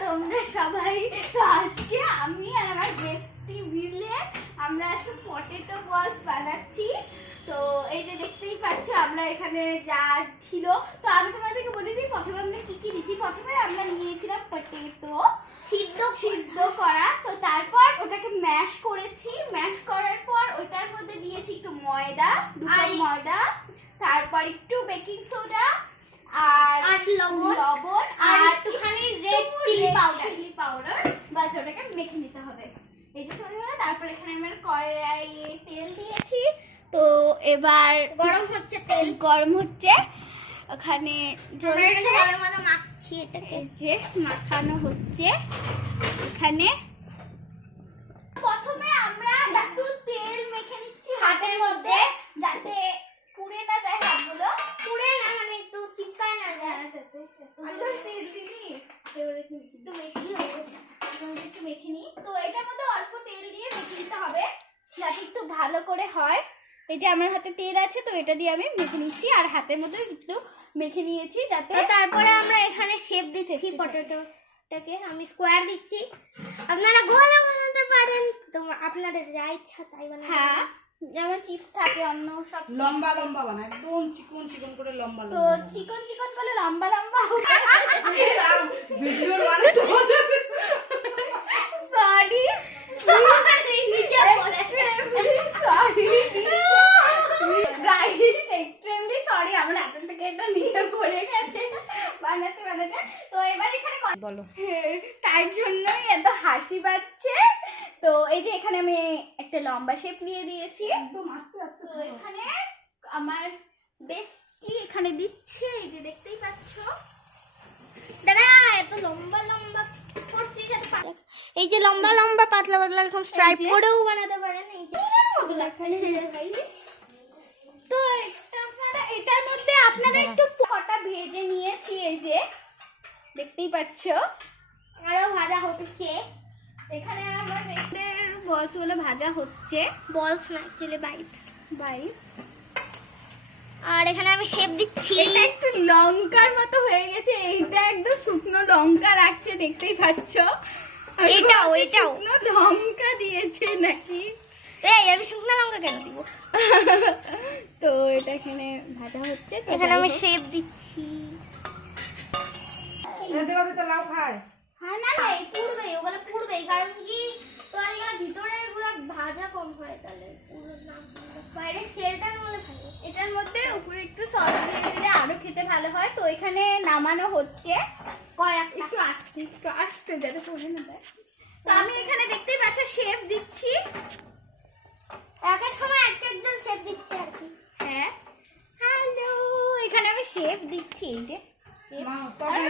তোমরা সবাই আজকে আমি আর আমার বেস্টি মিলে আমরা আজকে পটেটো বলস বানাচ্ছি। তো এই যে দেখতেই পাচ্ছ আমরা এখানে যা ছিল। তো আমি তোমাদেরকে বলে দিই প্রথমে আমরা কি কি দিচ্ছি? প্রথমে আমরা নিয়েছিলাম পটেটো সিদ্ধ সিদ্ধ করা। তো তারপর ওটাকে ম্যাশ করেছি। ম্যাশ করার পর ওটার মধ্যে দিয়েছি একটু ময়দা দুটো ময়দা তারপর একটু বেকিং সোডা আর আর লবণ লবণ আর একটুখানি red chilli powder chilli powder বাস ওটাকে মেখে নিতে হবে। এই যে হলো তারপর এখানে আমরা কড়াইয়ে তেল দিয়েছি। তো এবার গরম হচ্ছে তেল। গরম হচ্ছে। ওখানে জ্বলছে। ভালো মতো মাখছি এটাকে। যে মাখানো হচ্ছে। এখানে প্রথমে আমরা একটু তেল মেখে নিচ্ছি হাতের মধ্যে যাতে পুড়ে না যায় হাতগুলো পুড়ে না মানে একটু চিপকায় না যায় আলু তেল দিলি এবারে একটু মেখে একটু বেশি হয়ে গেছে এখন একটু মেখে নিই তো এটার মধ্যে অল্প তেল দিয়ে মেখে নিতে হবে যাতে একটু ভালো করে হয়। এই যে আমার হাতে তেল আছে তো এটা দিয়ে আমি মেখে নিচ্ছি। আর হাতের মধ্যে একটু মেখে নিয়েছি যাতে তারপরে আমরা এখানে শেপ দিচ্ছি পটেটোটাকে আমি স্কোয়ার দিচ্ছি। আপনারা গোলও বানাতে পারেন। তোমার আপনাদের যা ইচ্ছা তাই বানাতে হ্যাঁ। যেমন চিপস থাকে অন্য সব লম্বা লম্বা বানা একদম চিকন চিকন করে লম্বা তো চিকন চিকন করে লম্বা লম্বা ভিডিওর মানে তো সরি নিচে পড়ে সরি গাইস এক্সট্রিমলি সরি আমার হাত থেকে এটা নিচে পড়ে গেছে বানাতে বানাতে তো এবার এখানে ক- বলো তার জন্যই এত হাসি পাচ্ছে তো এই যে এখানে আমি একটা লম্বা শেপ নিয়ে দিয়েছি। একদম আস্তে আস্তে তো এখানে আমার বেস্টি এখানে দিচ্ছে এই যে দেখতেই পাচ্ছ। দাদা এত লম্বা লম্বা করছি যাতে পা- এই যে লম্বা লম্বা পাতলা পাতলা এরকম স্ট্রাইপ করেও বানাতে পারেন এই যে। এখানে তো এটা আপনারা এটার মধ্যে আপনারা একটু কটা ভেজে নিয়েছি এই যে। দেখতেই পাচ্ছ। আরও ভাজা হচ্ছে। বলসগুলো ভাজা হচ্ছে। বলস না অ্যাকচুয়ালি বাইটস বাইশ আর এখানে আমি শেপ দিচ্ছি। এটা একটু লঙ্কার মতো হয়ে গেছে এইটা একদম শুকনো লঙ্কা লাগছে দেখতেই পাচ্ছ? আমি এটাও, এটাও। শুকনো লঙ্কা দিয়েছে নাকি? এই আমি শুকনো লঙ্কা কেন দিব? তো এটা এখানে ভাজা হচ্ছে তো এখানে আমি। শেপ দিচ্ছি। বাদে তো লাউ খায়। হ্যাঁ না না এই পুড়বে ওগুলো পুড়বে কারণ কি তোমার এগুলো ভিতরেরগুলো ভাজা কম হয় তাহলে। না বাইরের শেলটা ভালো। এটার মধ্যে উপরে একটু সস দিয়ে দিলে আরও খেতে ভালো হয়। তো এখানে নামানো হচ্ছে কয়েকটা। একটু আস্তে একটু আস্তে যাতে পড়ে না যায়। তো আমি এখানে দেখতেই পাচ্ছ শেপ দিচ্ছি। এক এক সময় এক একজন শেপ দিচ্ছে আর কি। হ্যাঁ। হ্যালো। এখানে আমি শেপ দিচ্ছি এই যে।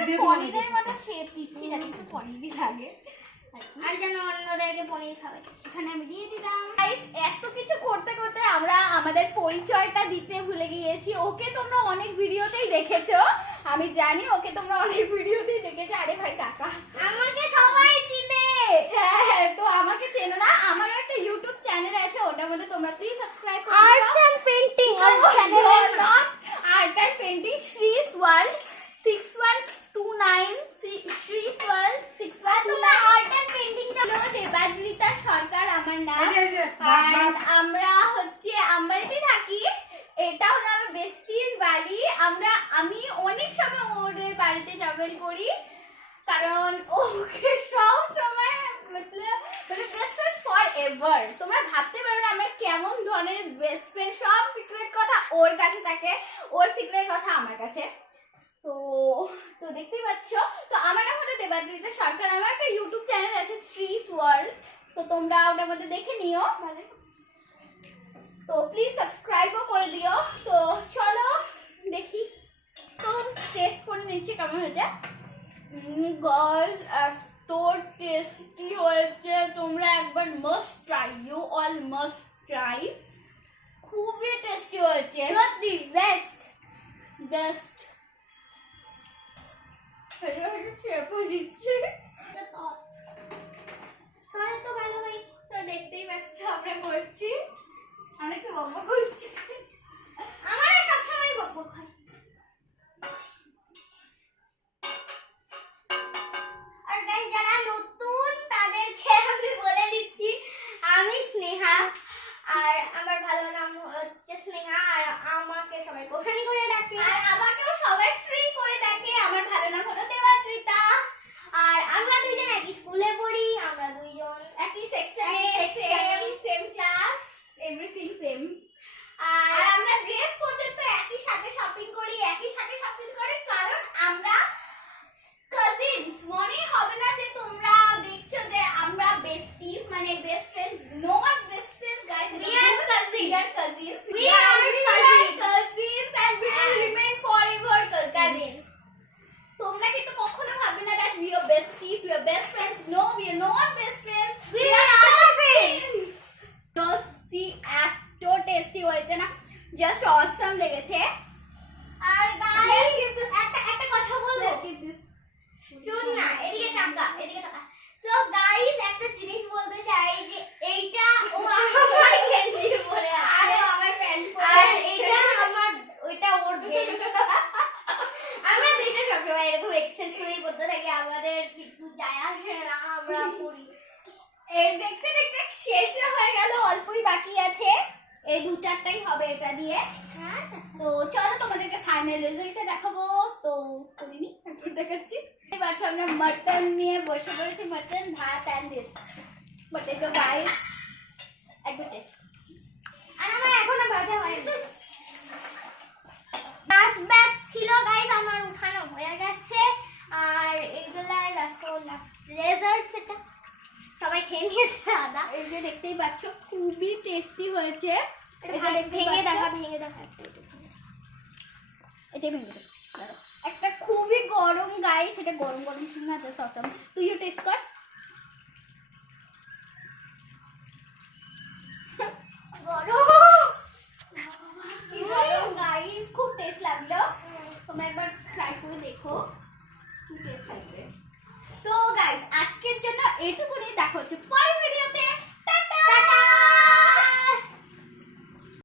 দিয়ে পনিরের মতো শেপ দিচ্ছি যাতে একটু পনিরই লাগে। আর এত কিছু করতে করতে আমরা আমাদের পরিচয়টা দিতে ভুলে গিয়েছি। ওকে তোমরা অনেক ভিডিওতেই দেখেছ। আমি জানি ওকে তোমরা অনেক ভিডিওতেই দেখেছ। আরে ভাই কাকা। আমাকে সবাই চিনে। হ্যাঁ, হ্যাঁ তো আমাকে চেনো না। আমারও একটা ইউটিউব চ্যানেল আছে ওটার মধ্যে তোমরা প্লিজ সাবস্ক্রাইব করো arts and painting art and painting Shree's world 6 বাড়ি। আমরা, আমি অনেক সময় ওদের বাড়িতে ট্রাভেল করি, কারণ ওকে সব সময় বেস্ট ফ্রেন্ড ফর এভার তোমরা ভাবতে পারো না আমার কেমন ধরনের বেস্ট ফ্রেন্ড সব সিক্রেট কথা ওর কাছে থাকে, ওর সিক্রেট কথা আমার কাছে। তো তো দেখতেই পাচ্ছ, তো আমার নাম হলো সরকার, আমার একটা ইউটিউব চ্যানেল আছে শ্রীস ওয়ার্ল্ড তো তোমরা ওটার মধ্যে দেখে নিও। তো প্লিজ সাবস্ক্রাইবও করে দিও। তো চলো টেস্ট করে নিচ্ছি কেমন হয়েছে? গাইস এত টেস্টি হয়েছে। তোমরা একবার must try you all must try খুবই টেস্টি হয়েছে। সত্যি বেস্ট বেস্ট হয়ে হয়েছে চেপও দিচ্ছে। তোমার তো ভালো ভাই তো দেখতেই পাচ্ছ আমরা করছি। আমরা একটু বকবক করছি। সো গাইস একটা জিনিস বলতে চাই যে এইটা ও আমার গেঞ্জি পরে আছে। আমার প্যান্ট আর এটা আমার ওইটা ওর বেল্ট আমরা দুইটা সবসময় এরকম এক্সচেঞ্জ করেই করতে থাকি আমাদের কিছু যায় আসে না আমরা করি। এই দেখতে দেখতে শেষ হয়ে গেল অল্পই বাকি আছে। এই দু চারটাই হবে এটা দিয়ে। হ্যাঁ তো চলো তোমাদেরকে ফাইনাল রেজাল্টটা দেখাবো। তো করিনি তারপর দেখাচ্ছি। আমরা মটন নিয়ে বসে পড়েছি মটন ভাত অ্যান্ড দিস পটেটো গাইস একটু taste। আর আমার এখনও ভাজা হয়নি লাস্ট ছিল গাইস আমার উঠানো হয়ে গেছে আর এইগুলাই দেখো লাস্ট রেজাল্ট সেটা সবাই খেয়ে নিয়েছে আদা এই যে দেখতেই পাচ্ছ খুবই টেস্টি হয়েছে ভেঙে। দেখা ভেঙে দেখা এটা। ভেঙে দে। দাঁড়াও। একটা খুবই গরম গাই সেটা গরম গরম ঠিক আছে সচম। তুইও টেস্ট কর। কি গরম গাইস খুব টেস্ট লাগল। তোমরা একবার ট্রাই করে দেখো।